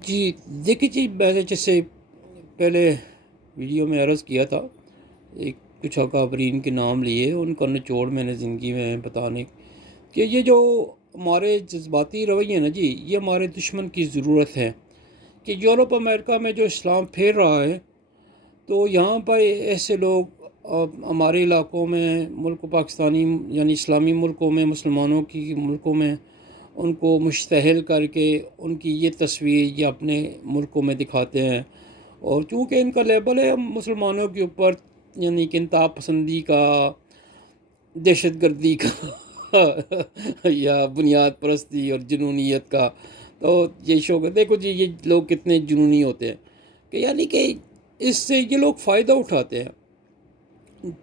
جی دیکھیے جی، میں نے جیسے پہلے ویڈیو میں عرض کیا تھا، ایک کچھ اکابرین کے نام لیے، ان کا نچوڑ میں نے زندگی میں بتانے کہ یہ جو ہمارے جذباتی رویے ہیں نا جی، یہ ہمارے دشمن کی ضرورت ہے کہ یورپ امریکہ میں جو اسلام پھیر رہا ہے، تو یہاں پر ایسے لوگ ہمارے علاقوں میں، ملک پاکستانی یعنی اسلامی ملکوں میں، مسلمانوں کی ملکوں میں ان کو مشتعل کر کے ان کی یہ تصویر یہ اپنے ملکوں میں دکھاتے ہیں، اور چونکہ ان کا لیبل ہے مسلمانوں کے اوپر، یعنی کہ انتہا پسندی کا، دہشت گردی کا یا بنیاد پرستی اور جنونیت کا، تو یہ شوق ہے۔ دیکھو جی، یہ لوگ کتنے جنونی ہوتے ہیں کہ یعنی کہ اس سے یہ لوگ فائدہ اٹھاتے ہیں۔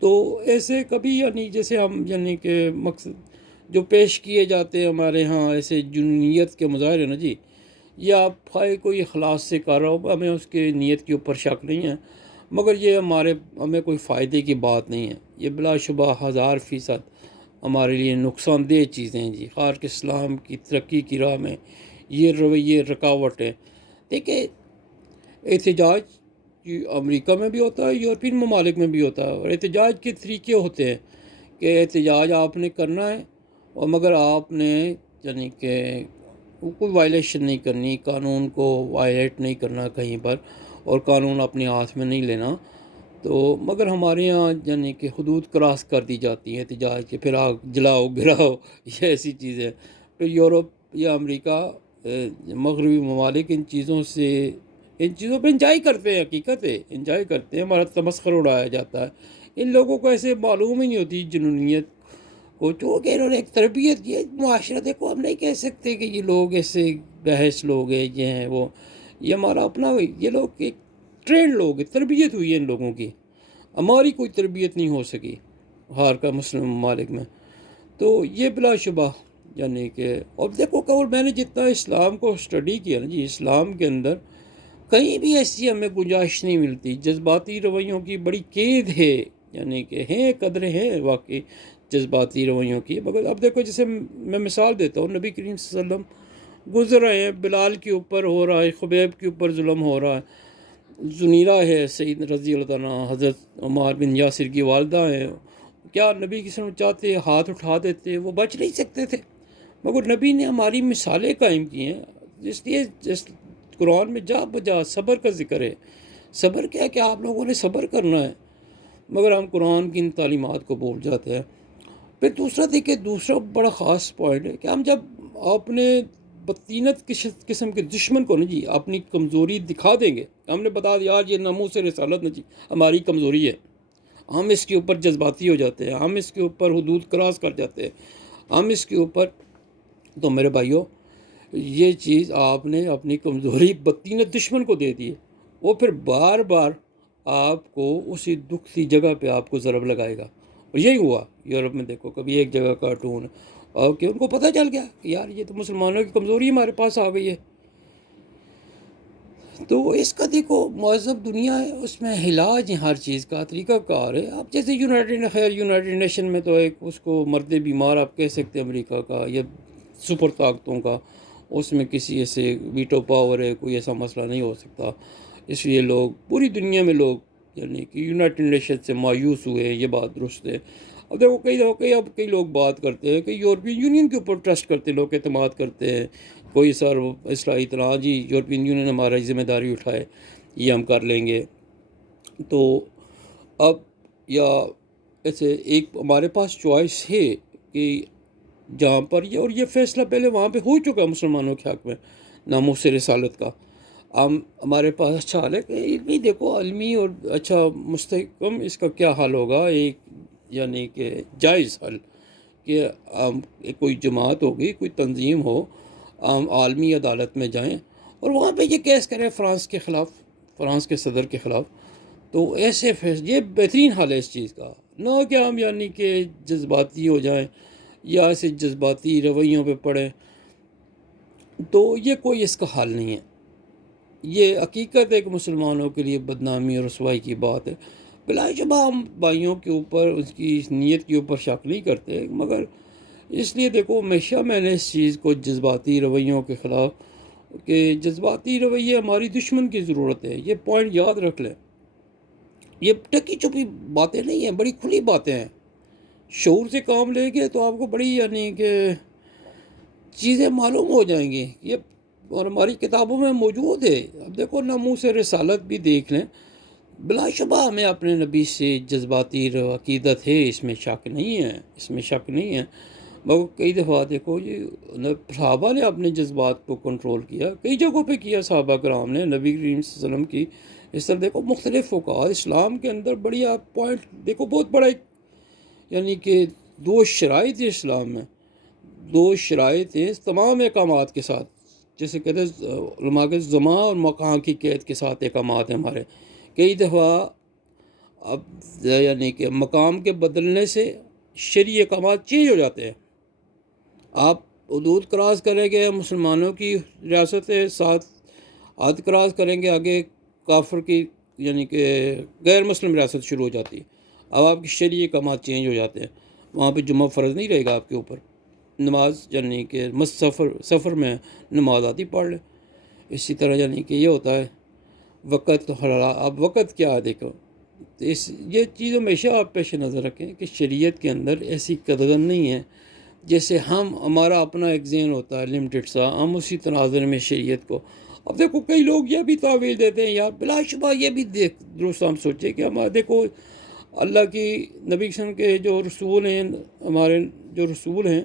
تو ایسے کبھی یعنی جیسے ہم یعنی کہ مقصد جو پیش کیے جاتے ہیں ہمارے ہاں ایسے جنونیت کے مظاہرے نا جی، یہ آپ خواہ کوئی اخلاص سے کر رہا ہو، ہمیں اس کے نیت کے اوپر شک نہیں ہے، مگر یہ ہمیں کوئی فائدے کی بات نہیں ہے، یہ بلا شبہ 1000% ہمارے لیے نقصان دہ چیزیں ہیں جی، خار کے اسلام کی ترقی کی راہ میں یہ رویے رکاوٹ ہے۔ دیکھیں، احتجاج امریکہ میں بھی ہوتا ہے، یورپین ممالک میں بھی ہوتا ہے، اور احتجاج کے طریقے ہوتے ہیں کہ احتجاج آپ نے کرنا ہے، اور مگر آپ نے یعنی کہ کوئی وائلیشن نہیں کرنی، قانون کو وائلیٹ نہیں کرنا کہیں پر، اور قانون اپنے ہاتھ میں نہیں لینا۔ تو مگر ہمارے یہاں یعنی کہ حدود کراس کر دی جاتی ہیں احتجاج کے، پھر آگ جلاؤ گراؤ یہ ایسی چیزیں۔ پھر یورپ یا امریکہ، مغربی ممالک ان چیزوں پہ انجوائے کرتے ہیں، حقیقت ہے انجوائے کرتے ہیں، ہمارا تمسخر اڑایا جاتا ہے۔ ان لوگوں کو ایسے معلوم ہی نہیں ہوتی جنونیت کو، چونکہ انہوں نے ایک تربیت، یہ معاشرت کو ہم نہیں کہہ سکتے کہ یہ لوگ ایسے بحث لوگ ہیں، یہ ہیں وہ، یہ ہمارا اپنا، یہ لوگ ایک ٹرینڈ لوگ ہیں، تربیت ہوئی ہے ان لوگوں کی، ہماری کوئی تربیت نہیں ہو سکی باہر کا مسلم ممالک میں۔ تو یہ بلا شبہ یعنی کہ، اور دیکھو کہ میں نے جتنا اسلام کو اسٹڈی کیا نا جی، اسلام کے اندر کہیں بھی ایسی ہمیں گنجائش نہیں ملتی، جذباتی رویوں کی بڑی قید ہے، یعنی کہ ہیں قدریں ہیں واقعی جذباتی رویوں کی، مگر اب دیکھو جیسے میں مثال دیتا ہوں، نبی کریم صلی اللہ علیہ وسلم گزر رہے ہیں، بلال کے اوپر ہو رہا ہے، خبیب کے اوپر ظلم ہو رہا ہے، زنیرہ ہے سعید رضی اللہ تعالیٰ، حضرت عمار بن یاسر کی والدہ ہیں، کیا نبی کی سمجھ چاہتے ہاتھ اٹھا دیتے، وہ بچ نہیں سکتے تھے، مگر نبی نے ہماری مثالیں قائم کی ہیں۔ اس لیے قرآن میں جا بجا صبر کا ذکر ہے۔ صبر کیا کہ آپ لوگوں نے صبر کرنا ہے، مگر ہم قرآن کی ان تعلیمات کو بھول جاتے ہیں۔ پھر دوسرا دیکھیں، دوسرا بڑا خاص پوائنٹ ہے کہ ہم جب اپنے بدطینت قسم کے دشمن کو نا جی اپنی کمزوری دکھا دیں گے، ہم نے بتا دیا یار یہ ناموس رسالت نا جی ہماری کمزوری ہے، ہم اس کے اوپر جذباتی ہو جاتے ہیں، ہم اس کے اوپر حدود کراس کر جاتے ہیں، ہم اس کے اوپر، تو میرے بھائیوں یہ چیز آپ نے اپنی کمزوری بدطینت دشمن کو دے دی ہے، وہ پھر بار بار آپ کو اسی دکھ سی جگہ پہ آپ کو ضرب لگائے گا، اور یہی ہوا یورپ میں۔ دیکھو کبھی ایک جگہ کارٹون، اور کہ ان کو پتہ چل گیا کہ یار یہ تو مسلمانوں کی کمزوری ہمارے پاس آ گئی ہے، تو اس کا دیکھو مہذب دنیا ہے، اس میں علاج ہے، ہر چیز کا طریقہ کار ہے۔ اب جیسے یونائٹڈ نیشن میں تو ایک اس کو مرد بیمار آپ کہہ سکتے ہیں امریکہ کا یا سپر طاقتوں کا، اس میں کسی ایسے ویٹو پاور ہے، کوئی ایسا مسئلہ نہیں ہو سکتا، اس لیے لوگ پوری دنیا میں لوگ یعنی کہ یونائٹڈ نیشن سے مایوس ہوئے ہیں، یہ بات درست ہے۔ اب دیکھو کئی لوگ بات کرتے ہیں کہ یورپین یونین کے اوپر ٹرسٹ کرتے لوگ، اعتماد کرتے ہیں، کوئی سر اصلاحی طرح جی یورپین یونین ہمارا ذمہ داری اٹھائے، یہ ہم کر لیں گے۔ تو اب یا ایسے ایک ہمارے پاس چوائس ہے کہ جہاں پر یہ، اور یہ فیصلہ پہلے وہاں پہ ہو چکا ہے مسلمانوں کے حق میں ناموس رسالت کا، ہمارے پاس اچھا حل ہے کہ بھی دیکھو عالمی اور اچھا مستحکم اس کا کیا حل ہوگا، ایک یعنی کہ جائز حل کہ کوئی جماعت ہوگی، کوئی تنظیم ہو، عالمی عدالت میں جائیں اور وہاں پہ یہ کیس کریں فرانس کے خلاف، فرانس کے صدر کے خلاف، تو ایسے یہ بہترین حل ہے اس چیز کا، نہ کہ ہم یعنی کہ جذباتی ہو جائیں یا ایسے جذباتی رویوں پہ پڑیں، تو یہ کوئی اس کا حل نہیں ہے۔ یہ حقیقت ہے کہ مسلمانوں کے لیے بدنامی اور رسوائی کی بات ہے۔ بلا شبہ ہم بھائیوں کے اوپر اس کی اس نیت کے اوپر شک نہیں کرتے، مگر اس لیے دیکھو ہمیشہ میں نے اس چیز کو جذباتی رویوں کے خلاف کہ جذباتی رویے ہماری دشمن کی ضرورت ہے، یہ پوائنٹ یاد رکھ لیں۔ یہ ٹکی چھپی باتیں نہیں ہیں، بڑی کھلی باتیں ہیں۔ شعور سے کام لیں گے تو آپ کو بڑی یعنی کہ چیزیں معلوم ہو جائیں گی، یہ اور ہماری کتابوں میں موجود ہے۔ اب دیکھو ناموس رسالت بھی دیکھ لیں، بلا شبہ ہمیں اپنے نبی سے جذباتی عقیدت ہے، اس میں شک نہیں ہے، اس میں شک نہیں ہے۔ مگر کئی دفعہ دیکھو یہ صحابہ نے اپنے جذبات کو کنٹرول کیا، کئی جگہوں پہ کیا صحابہ کرام نے، نبی کریم صلی اللہ علیہ وسلم کی اس طرح دیکھو مختلف اوقات اسلام کے اندر بڑی آپ پوائنٹ دیکھو، بہت بڑا ایک یعنی کہ دو شرائط ہیں اسلام میں، دو شرائط ہیں تمام احکامات کے ساتھ، جیسے کہتے ہیں علماء کے زمان اور مکان کی قید کے ساتھ احکامات ہیں ہمارے۔ کئی دفعہ اب یعنی کہ مقام کے بدلنے سے شرعی احکامات چینج ہو جاتے ہیں۔ آپ حدود کراس کریں گے مسلمانوں کی ریاست ہے، ساتھ حد کراس کریں گے آگے کافر کی یعنی کہ غیر مسلم ریاست شروع ہو جاتی ہے۔ اب آپ کی شرعی احکامات چینج ہو جاتے ہیں، وہاں پہ جمعہ فرض نہیں رہے گا آپ کے اوپر، نماز یعنی کہ سفر میں نماز آتی پڑھ لیں۔ اسی طرح یعنی کہ یہ ہوتا ہے وقت اب وقت کیا ہے دیکھو، یہ چیز ہمیشہ آپ پیش نظر رکھیں کہ شریعت کے اندر ایسی قدغن نہیں ہے جیسے ہمارا اپنا ایک ذہن ہوتا ہے لمیٹڈ سا، ہم اسی تناظر میں شریعت کو۔ اب دیکھو کئی لوگ یہ بھی تعویل دیتے ہیں یار، بلا شبہ یہ بھی درست ہم سوچیں کہ ہم دیکھو اللہ کی نبی وسلم کے جو رسول ہیں، ہمارے جو رسول ہیں،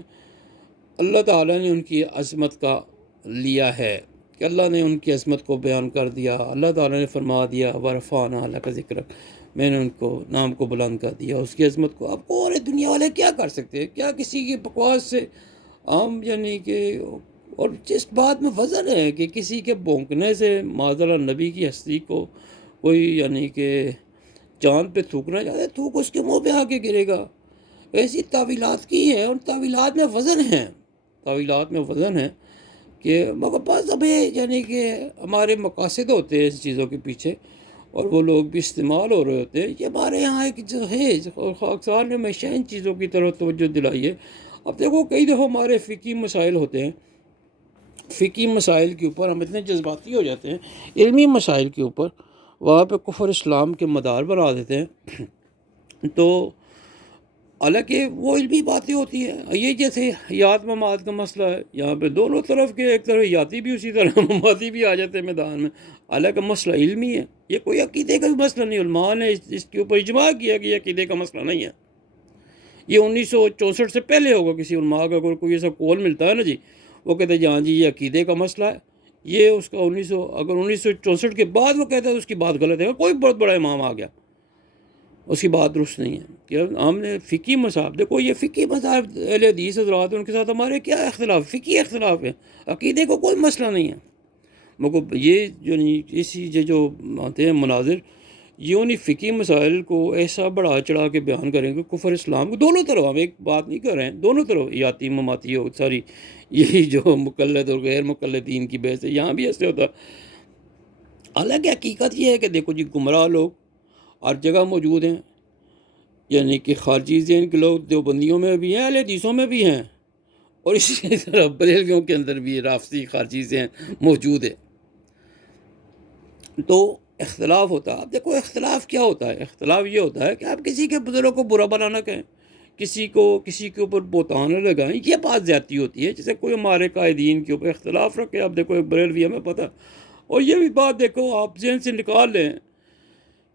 اللہ تعالیٰ نے ان کی عظمت کا لیا ہے کہ اللہ نے ان کی عظمت کو بیان کر دیا۔ اللہ تعالیٰ نے فرما دیا ورفعنا لک ذکرک، میں نے ان کو نام کو بلند کر دیا، اس کی عظمت کو۔ اب اور دنیا والے کیا کر سکتے ہیں؟ کیا کسی کی بکواس سے ہم یعنی کہ، اور جس بات میں وزن ہے کہ کسی کے بھونکنے سے معذاللہ نبی کی ہستی کو کوئی یعنی کہ چاند پہ تھوکنا چاہے، تھوک اس کے منہ پہ آ کے گرے گا۔ ایسی تعویلات کی ہیں، اور تعویلات میں وزن ہے، تعویلات میں وزن ہے کہ مگر بعض ہمیں یعنی کہ ہمارے مقاصد ہوتے ہیں اس چیزوں کے پیچھے، اور وہ لوگ بھی استعمال ہو رہے ہوتے ہیں۔ یہ ہمارے یہاں ایک جو ہے خاکسار نے ہمیشہ ان چیزوں کی طرف توجہ دلائی ہے۔ اب دیکھو کئی دفعہ ہمارے فقہی مسائل ہوتے ہیں، فقہی مسائل کے اوپر ہم اتنے جذباتی ہو جاتے ہیں، علمی مسائل کے اوپر وہاں پہ کفر اسلام کے مدار بنا دیتے ہیں۔ تو حالانکہ وہ علمی باتیں ہوتی ہیں، یہ جیسے حیات ممات کا مسئلہ ہے، یہاں پہ دونوں طرف کے ایک طرف حیاتی بھی اسی طرح مماتی بھی آ جاتے ہیں میدان میں، حالانکہ مسئلہ علمی ہے، یہ کوئی عقیدے کا بھی مسئلہ نہیں۔ علماء نے اس کے اوپر اجماع کیا کہ یہ عقیدے کا مسئلہ نہیں ہے۔ یہ 1964 سے پہلے ہوگا کسی علماء کا اگر کوئی ایسا قول ملتا ہے نا جی، وہ کہتے ہیں ہاں جی یہ عقیدے کا مسئلہ ہے، یہ اس کا اگر 1964 کے بعد وہ کہتا ہے تو اس کی بات غلط ہے۔ کوئی بہت بڑا امام آ گیا، اس کی بات درست نہیں ہے کہ ہم نے فقہی مذاہب، دیکھو یہ فقہی مذاہب اہل حدیث حضرات ان کے ساتھ ہمارے کیا اختلاف، فقہی اختلاف ہے، عقیدے کو کوئی مسئلہ نہیں ہے۔ مگر یہ جو اسی جو آتے ہیں مناظر، یہ انہیں فقہی مسائل کو ایسا بڑھا چڑھا کے بیان کریں گے کفر اسلام کو دونوں طرف، ہم ایک بات نہیں کر رہے ہیں، دونوں طرف حیاتی مماتی ہو ساری، یہی جو مقلد اور غیر مقلدین کی بحث ہے، یہاں بھی ایسے ہوتا ہے۔ حالانکہ حقیقت یہ ہے کہ دیکھو جی گمراہ لوگ ہر جگہ موجود ہیں، یعنی کہ خارجی ذہن کے لوگ دیوبندیوں میں بھی ہیں، اہل حدیثوں میں بھی ہیں، اور اسی طرح بریلویوں کے اندر بھی رافضی خارجی ذہن موجود ہے۔ تو اختلاف ہوتا ہے۔ اب دیکھو اختلاف کیا ہوتا ہے، اختلاف یہ ہوتا ہے کہ آپ کسی کے بزرگوں کو برا بنا نہ کہیں، کسی کے اوپر بہتان نہ لگائیں، یہ بات زیادتی ہوتی ہے۔ جیسے کوئی ہمارے قائدین کے اوپر اختلاف رکھے، اب دیکھو ایک بریلوی ہمیں پتہ، اور یہ بھی بات دیکھو آپ ذہن سے نکال لیں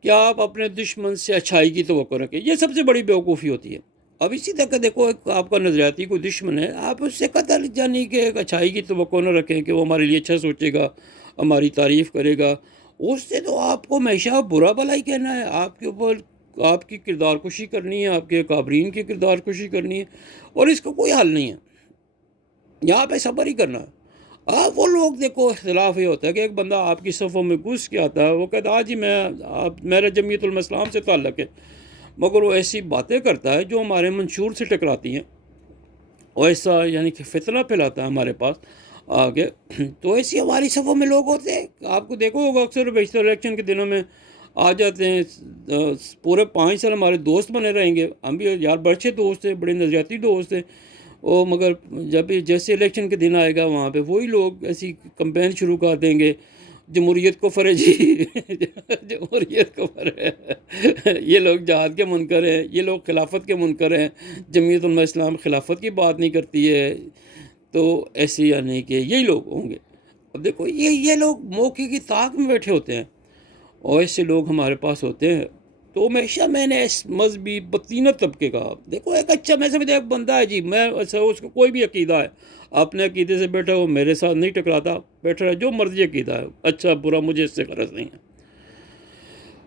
کہ آپ اپنے دشمن سے اچھائی کی توقع رکھیں، یہ سب سے بڑی بیوقوفی ہوتی ہے۔ اب اسی طرح دیکھو آپ کا نظریاتی کوئی دشمن ہے، آپ اس سے قطعی یعنی کہ ایک اچھائی کی توقع نہ رکھیں کہ وہ ہمارے لیے اچھا سوچے گا، ہماری تعریف کرے گا، اس سے تو آپ کو ہمیشہ برا بھلا ہی کہنا ہے، آپ کے اوپر آپ کی کردار کشی کرنی ہے، آپ کے اکابرین کی کردار کشی کرنی ہے، اور اس کا کوئی حل نہیں ہے، یہاں پہ صبر ہی کرنا ہے۔ وہ لوگ دیکھو اختلاف یہ ہوتا ہے کہ ایک بندہ آپ کی صفوں میں گھس کے آتا ہے، وہ کہتا ہے جی میرا جمیعت الاسلام سے تعلق ہے، مگر وہ ایسی باتیں کرتا ہے جو ہمارے منشور سے ٹکراتی ہیں، اور ایسا یعنی کہ فتنہ پھیلاتا ہے ہمارے پاس آگے۔ تو ایسی ہماری صفوں میں لوگ ہوتے ہیں، آپ کو دیکھو ہوگا اکثر بیشتر الیکشن کے دنوں میں آ جاتے ہیں، پورے 5 سال ہمارے دوست بنے رہیں گے، ہم بھی یار بڑے اچھے دوست ہیں، بڑے نظریاتی دوست ہیں، وہ مگر جب جیسے الیکشن کے دن آئے گا وہاں پہ وہی لوگ ایسی کمپین شروع کر دیں گے، جمہوریت کفر ہے جی جمہوریت کفر ہے، یہ لوگ جہاد کے منکر ہیں، یہ لوگ خلافت کے منکر ہیں، جمعیت علماء اسلام خلافت کی بات نہیں کرتی ہے، تو ایسے یعنی کہ یہی لوگ ہوں گے۔ اب دیکھو یہ لوگ موقع کی طاق میں بیٹھے ہوتے ہیں، اور ایسے لوگ ہمارے پاس ہوتے ہیں۔ تو ہمیشہ میں نے اس مذہبی بدتینت طبقے کا، دیکھو ایک اچھا میں سمجھتا ایک بندہ ہے جی، میں اچھا اس کو کوئی بھی عقیدہ ہے، اپنے عقیدے سے بیٹھا وہ میرے ساتھ نہیں ٹکراتا، بیٹھا رہا جو مرضی عقیدہ ہے، اچھا برا مجھے اس سے غرض نہیں ہے۔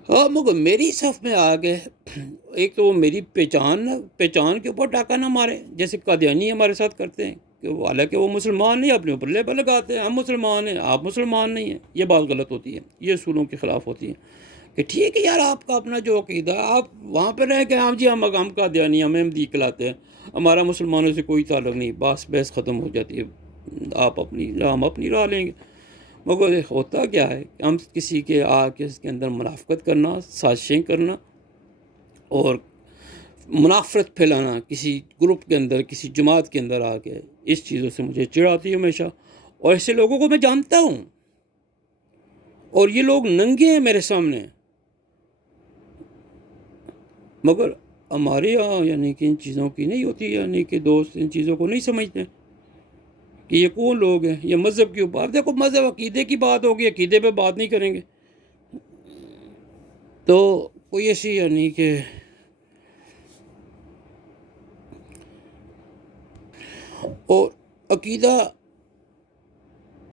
ہاں مگر میری صف میں آ گئے، ایک تو وہ میری پہچان کے اوپر ڈاکہ نہ مارے، جیسے قادیانی ہمارے ساتھ کرتے ہیں کہ حالانکہ وہ مسلمان نہیں، اپنے اوپر لیبل لگاتے ہیں ہم مسلمان ہیں، آپ مسلمان نہیں ہیں۔ یہ بات غلط ہوتی ہے، یہ اصولوں کے خلاف ہوتی ہے کہ ٹھیک ہے یار آپ کا اپنا جو عقیدہ ہے آپ وہاں پہ رہیں کہ ہم جی ہم قادیانی ہم احمدی کہلاتے ہیں، ہمارا مسلمانوں سے کوئی تعلق نہیں، بحث ختم ہو جاتی ہے، آپ اپنی راہ ہم اپنی راہ لیں گے۔ مگر ہوتا کیا ہے کہ ہم کسی کے اس کے اندر منافقت کرنا، سازشیں کرنا اور منافرت پھیلانا کسی گروپ کے اندر، کسی جماعت کے اندر آ کے، اس چیزوں سے مجھے چڑ آتی ہے ہمیشہ، اور ایسے لوگوں کو میں جانتا ہوں، اور یہ لوگ ننگے ہیں میرے سامنے، مگر ہمارے یہاں یعنی کہ ان چیزوں کی نہیں ہوتی، یعنی کہ دوست ان چیزوں کو نہیں سمجھتے کہ یہ کون لوگ ہیں، یہ مذہب کے اوپر، دیکھو مذہب عقیدے کی بات ہوگی، عقیدے پہ بات نہیں کریں گے، تو کوئی ایسی یعنی کہ اور عقیدہ